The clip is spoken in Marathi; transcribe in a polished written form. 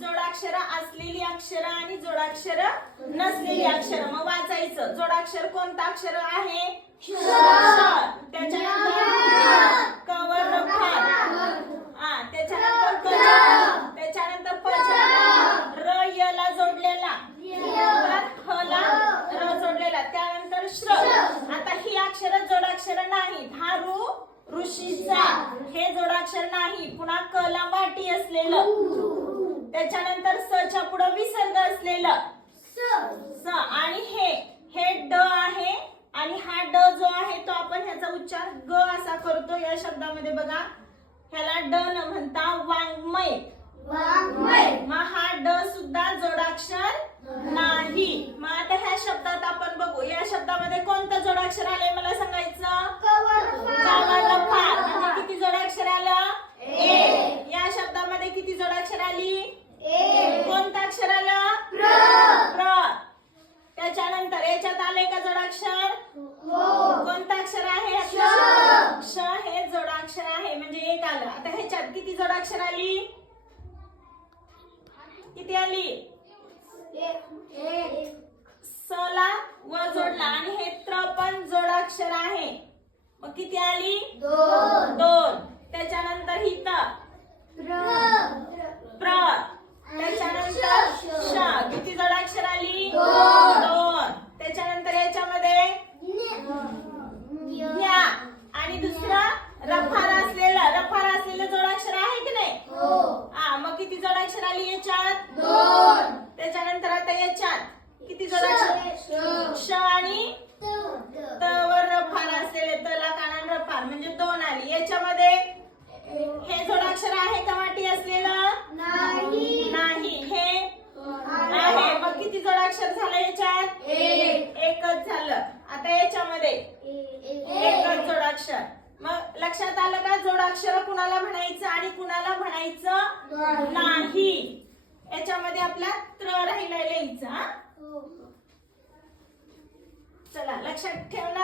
जोडाक्षर असलेली अक्षर आणि जोडाक्षर नसलेली अक्षर. मग वाचायचं. जोडाक्षर कोणतं अक्षर आहे? श. त्याच्यानंतर क वर रफार. त्याच्यानंतर क. त्याच्यानंतर प र य ला जोडलेला. ह ला र जोडलेला. त्यानंतर श्र. आता ही अक्षर जोडाक्षर नाहीत. हा ऋषीचा हे जोडाक्षर नाही. पुन्हा क ला वाटी असलेलं. त्याच्यानंतर स च्या पुढे विसर्ग असलेलं स. आणि हे ड आहे आणि हा ड जो आहे तो आपण ह्याचा उच्चार ग असा करतो. या शब्दामध्ये बघा ह्याला ड न म्हणता वाङ्मय. मग हा ड सुद्धा जोडाक्षर नाही. मग आता ह्या शब्दात आपण बघू. या शब्दामध्ये कोणतं जोडाक्षर आलंय मला सांगायचं? म्हणजे किती जोडाक्षर आलं? या शब्दामध्ये किती जोडाक्षर आली? कोणतं अक्षर आलं? प्र. त्याच्यानंतर याच्यात आलंय का जोडाक्षर? कोणतं अक्षर आहे? श हे जोडाक्षर आहे म्हणजे एक आलं. आता ह्याच्यात किती जोडाक्षर आली? किती आली? स ला व जोडला आणि हे त्र पण जोडाक्षर आहे. मग किती आली? दोन. त्याच्यानंतर ही त प्र. त्याच्यानंतर श किती जोडाक्षर आली? दोन. त्याच्यानंतर याच्यामध्ये न्या आणि दुसरं रफार असलेलं जोडाक्षर आहे की नाही? मग किती जोडाक्षर आली याच्यात? त्याच्यानंतर आता याच्यात किती जोडाक्षर? श आणि त वर रफार असलेले. तला काना रफार म्हणजे दोन आली. याच्यामध्ये हे जोडाक्षर आहे का वाटी असलेलं? नाही. हे आहे. मग किती जोडाक्षर झालं याच्यात? एकच झालं. आता याच्यामध्ये एकच जोडाक्षर. मग लक्षात आलं का जोडाक्षर कुणाला म्हणायचं आणि कुणाला म्हणायचं नाही? याच्यामध्ये आपला त्र राहिला लिहायचा. चला लक्षात ठेवलं.